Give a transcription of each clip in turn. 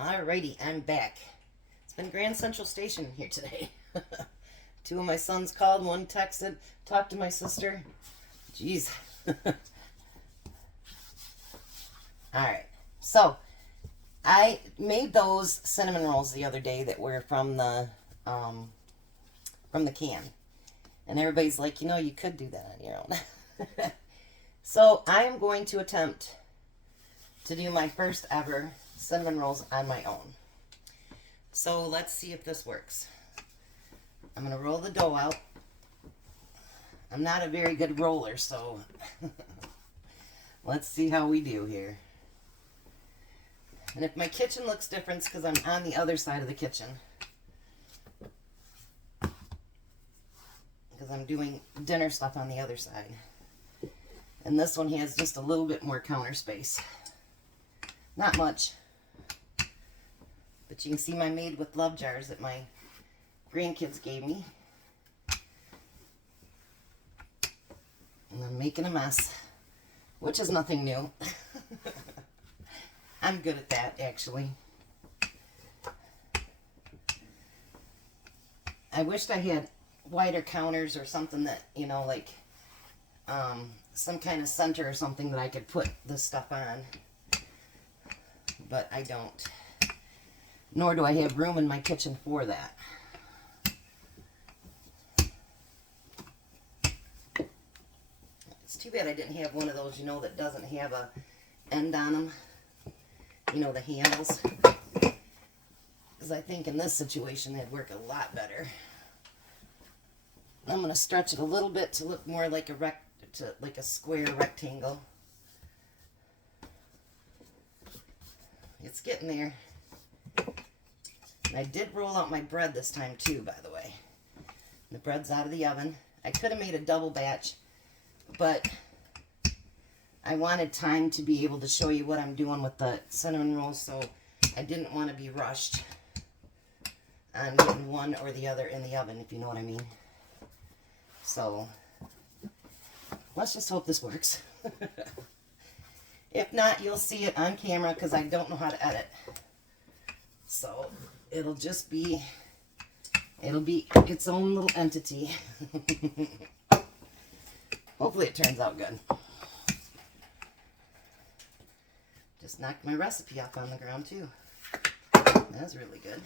Alrighty, I'm back. It's been Grand Central Station here today. Two of my sons called, one texted, talked to my sister. Jeez. Alright, so I made those cinnamon rolls the other day that were from the can. And everybody's like, you know, you could do that on your own. So I am going to attempt to do my first ever cinnamon rolls on my own. So let's see if this works. I'm going to roll the dough out. I'm not a very good roller, so let's see how we do here. And if my kitchen looks different, it's because I'm on the other side of the kitchen. Because I'm doing dinner stuff on the other side. And this one has just a little bit more counter space. Not much. But you can see my Made with Love jars that my grandkids gave me. And I'm making a mess, which is nothing new. I'm good at that, actually. I wished I had wider counters or something that, you know, like some kind of center or something that I could put this stuff on. But I don't. Nor do I have room in my kitchen for that. It's too bad I didn't have one of those, you know, that doesn't have a end on them. You know, the handles. Because I think in this situation they'd work a lot better. I'm going to stretch it a little bit to look more like a square rectangle. It's getting there. And I did roll out my bread this time too, by the way. The bread's out of the oven. I could have made a double batch, but I wanted time to be able to show you what I'm doing with the cinnamon rolls, so I didn't want to be rushed on getting one or the other in the oven, if you know what I mean. So, let's just hope this works. If not, you'll see it on camera because I don't know how to edit. So, it'll just be, its own little entity. Hopefully it turns out good. Just knocked my recipe off on the ground too. That's really good.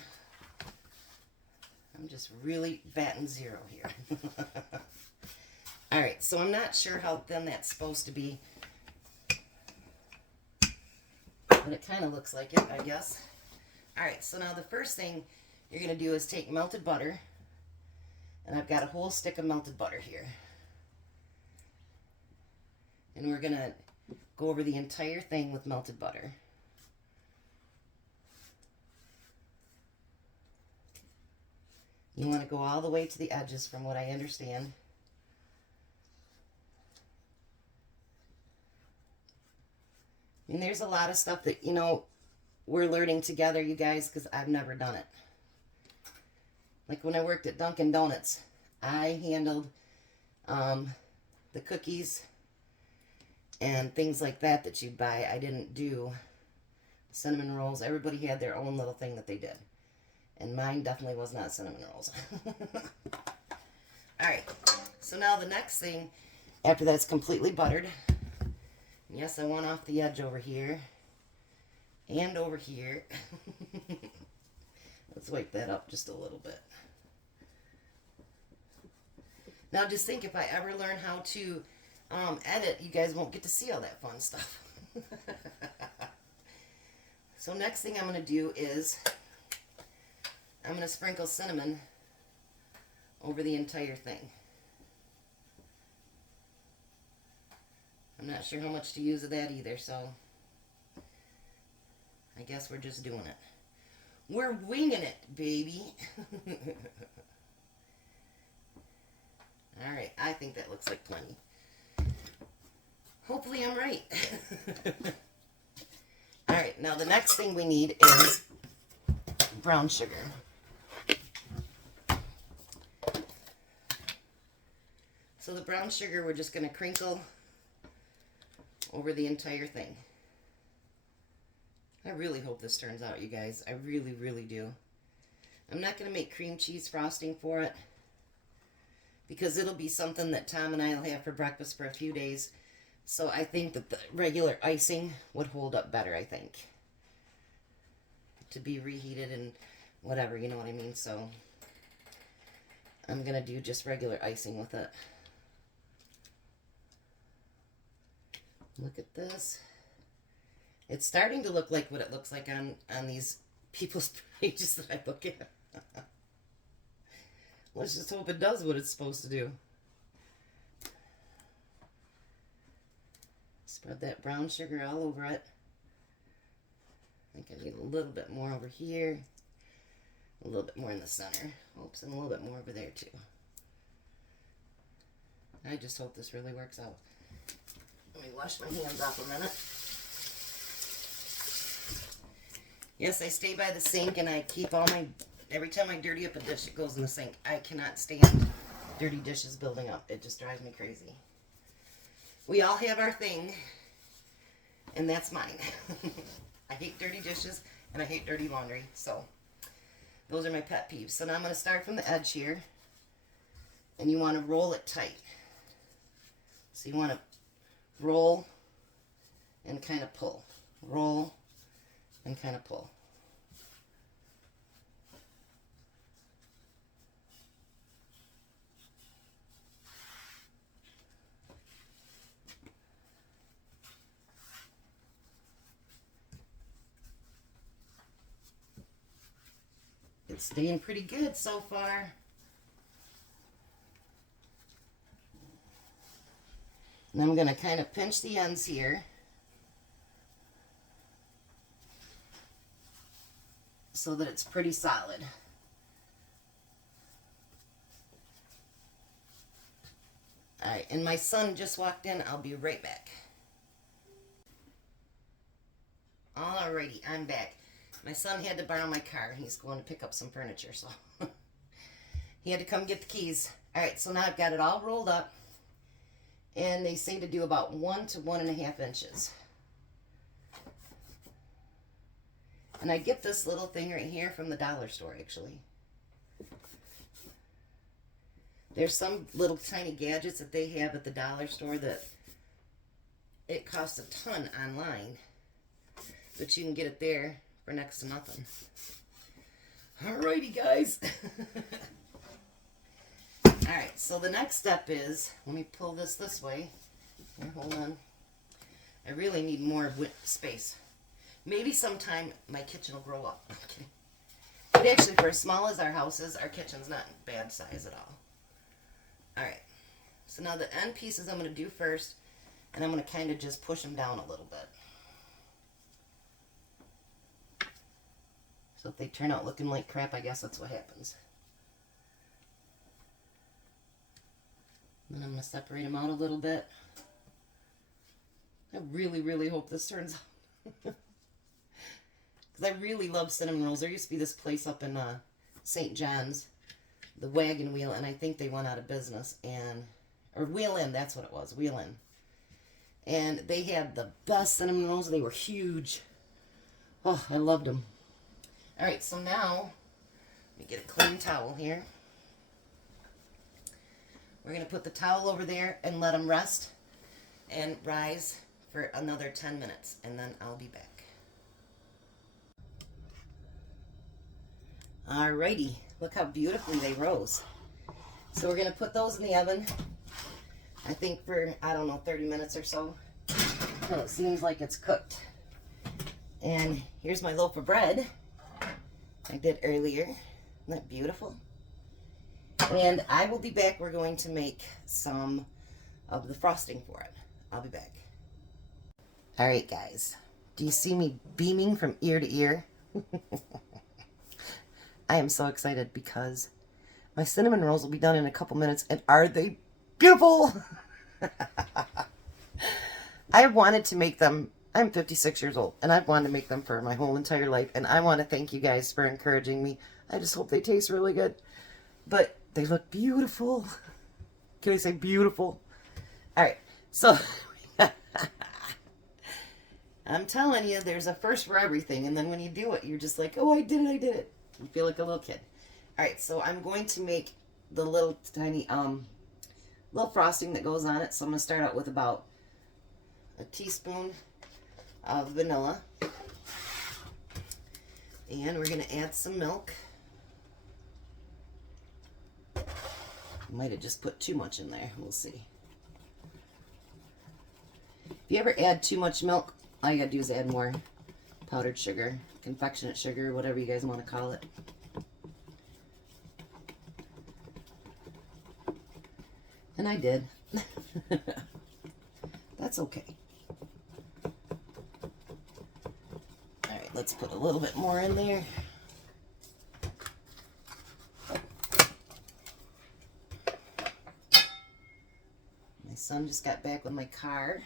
I'm just really batting zero here. Alright, so I'm not sure how thin that's supposed to be. But it kind of looks like it, I guess. Alright, so now the first thing you're going to do is take melted butter. And I've got a whole stick of melted butter here. And we're going to go over the entire thing with melted butter. You want to go all the way to the edges from what I understand. And there's a lot of stuff that, you know, we're learning together, you guys, because I've never done it. Like when I worked at Dunkin' Donuts, I handled the cookies and things like that you'd buy. I didn't do cinnamon rolls. Everybody had their own little thing that they did. And mine definitely was not cinnamon rolls. Alright, so now the next thing, after that's completely buttered, yes, I want off the edge over here and over here. Let's wipe that up just a little bit. Now just think, if I ever learn how to edit, you guys won't get to see all that fun stuff. So next thing I'm going to do is I'm going to sprinkle cinnamon over the entire thing. I'm not sure how much to use of that either, so I guess we're just doing it. We're winging it, baby. Alright, I think that looks like plenty. Hopefully I'm right. Alright, now the next thing we need is brown sugar. So the brown sugar we're just going to crinkle over the entire thing. I really hope this turns out, you guys. I really, really do. I'm not going to make cream cheese frosting for it because it'll be something that Tom and I will have for breakfast for a few days. So I think that the regular icing would hold up better, I think. To be reheated and whatever, you know what I mean? So I'm going to do just regular icing with it. Look at this. It's starting to look like what it looks like on these people's pages that I look at. Let's just hope it does what it's supposed to do. Spread that brown sugar all over it. I think I need a little bit more over here. A little bit more in the center. Oops, and a little bit more over there too. I just hope this really works out. Let me wash my hands off a minute. Yes, I stay by the sink and I keep all my, every time I dirty up a dish, it goes in the sink. I cannot stand dirty dishes building up. It just drives me crazy. We all have our thing, and that's mine. I hate dirty dishes and I hate dirty laundry, so those are my pet peeves. So now I'm going to start from the edge here, and you want to roll it tight. So you want to roll and kind of pull. Roll and kind of pull. It's staying pretty good so far. And I'm going to kind of pinch the ends here so that it's pretty solid. Alright, and my son just walked in. I'll be right back. Alrighty, I'm back. My son had to borrow my car. He's going to pick up some furniture, so he had to come get the keys. Alright, so now I've got it all rolled up, and they say to do about 1 to 1.5 inches. And I get this little thing right here from the dollar store, actually. There's some little tiny gadgets that they have at the dollar store that it costs a ton online, but you can get it there for next to nothing. Alrighty, guys. Alright, so the next step is, let me pull this way. Here, hold on. I really need more space. Maybe sometime my kitchen will grow up. Okay. But actually, for as small as our house is, our kitchen's not bad size at all. Alright, so now the end pieces I'm going to do first, and I'm going to kind of just push them down a little bit. So if they turn out looking like crap, I guess that's what happens. Then I'm going to separate them out a little bit. I really, really hope this turns out. Because I really love cinnamon rolls. There used to be this place up in St. John's, the Wagon Wheel, and I think they went out of business. Or Wheel Inn, that's what it was, Wheel Inn. And they had the best cinnamon rolls. They were huge. Oh, I loved them. Alright, so now, let me get a clean towel here. We're going to put the towel over there and let them rest and rise for another 10 minutes, and then I'll be back. Alrighty, look how beautifully they rose. So we're going to put those in the oven, I think for, I don't know, 30 minutes or so. So it seems like it's cooked. And here's my loaf of bread I did earlier. Isn't that beautiful? And I will be back. We're going to make some of the frosting for it. I'll be back. Alright guys, do you see me beaming from ear to ear? I am so excited because my cinnamon rolls will be done in a couple minutes, and are they beautiful? I wanted to make them, I'm 56 years old, and I've wanted to make them for my whole entire life, and I want to thank you guys for encouraging me. I just hope they taste really good. But they look beautiful. Can I say beautiful? Alright, so I'm telling you, there's a first for everything. And then when you do it, you're just like, oh, I did it, I did it. You feel like a little kid. All right, so I'm going to make the little tiny little frosting that goes on it. So I'm going to start out with about a teaspoon of vanilla. And we're going to add some milk. Might have just put too much in there. We'll see. If you ever add too much milk, all you gotta do is add more powdered sugar, confectionate sugar, whatever you guys want to call it. And I did. That's okay. All right, let's put a little bit more in there. My son just got back with my car.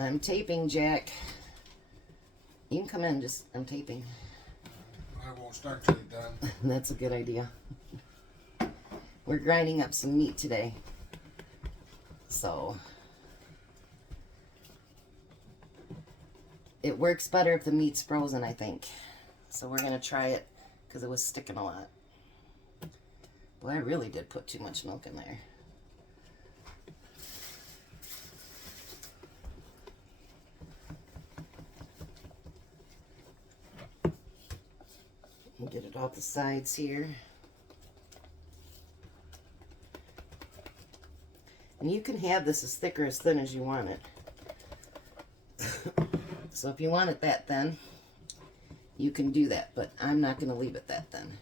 I'm taping, Jack. You can come in, just, I'm taping. I won't start till you're done. That's a good idea. We're grinding up some meat today. So, it works better if the meat's frozen, I think. So we're going to try it because it was sticking a lot. Boy, I really did put too much milk in there. Get it off the sides here. And you can have this as thick or as thin as you want it. So if you want it that thin, you can do that, but I'm not going to leave it that thin.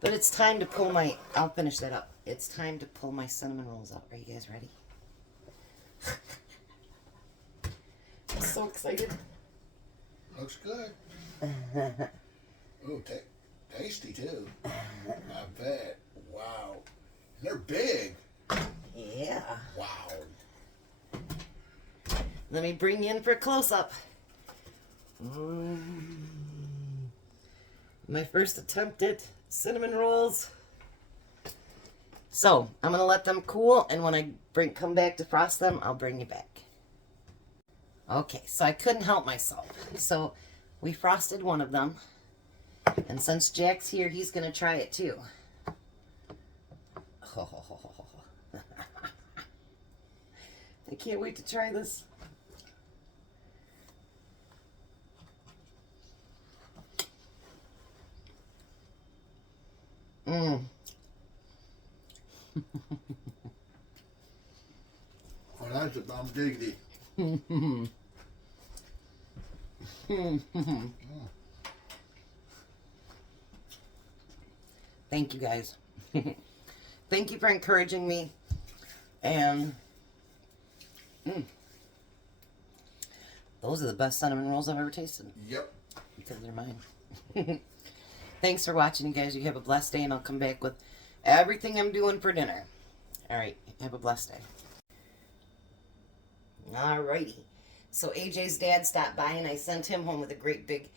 But it's time to pull my, I'll finish that up. It's time to pull my cinnamon rolls up. Are you guys ready? I'm so excited. Looks good. Ooh, tasty too. I bet. Wow. They're big. Yeah. Wow. Let me bring you in for a close-up. My first attempt at cinnamon rolls. So, I'm going to let them cool, and when I come back to frost them, I'll bring you back. Okay, so I couldn't help myself. So, we frosted one of them. And since Jack's here, he's going to try it too. I can't wait to try this. Mmm. Well, that's a bomb diggity. Thank you guys. Thank you for encouraging me. And those are the best cinnamon rolls I've ever tasted. Yep. Because they're mine. Thanks for watching, you guys. You have a blessed day, and I'll come back with everything I'm doing for dinner. All right. Have a blessed day. All righty. So AJ's dad stopped by, and I sent him home with a great big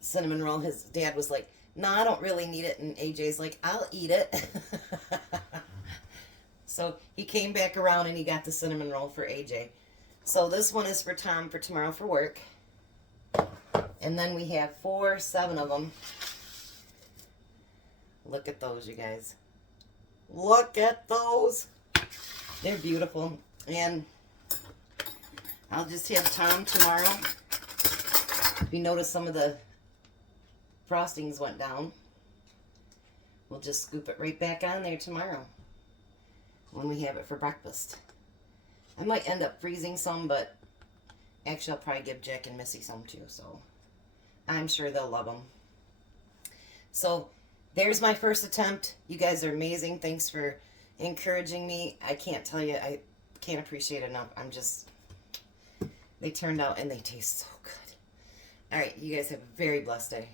cinnamon roll. His dad was like, no, I don't really need it. And AJ's like, I'll eat it. So he came back around and he got the cinnamon roll for AJ. So this one is for Tom for tomorrow for work. And then we have 7 of them. Look at those, you guys. Look at those. They're beautiful. And I'll just have Tom tomorrow. If you notice some of the frostings went down, we'll just scoop it right back on there tomorrow when we have it for breakfast. I might end up freezing some, but actually I'll probably give Jack and Missy some too, so I'm sure they'll love them. So there's my first attempt. You guys are amazing. Thanks for encouraging me. I can't tell you, I can't appreciate it enough. They turned out and they taste so good. All right, you guys have a very blessed day.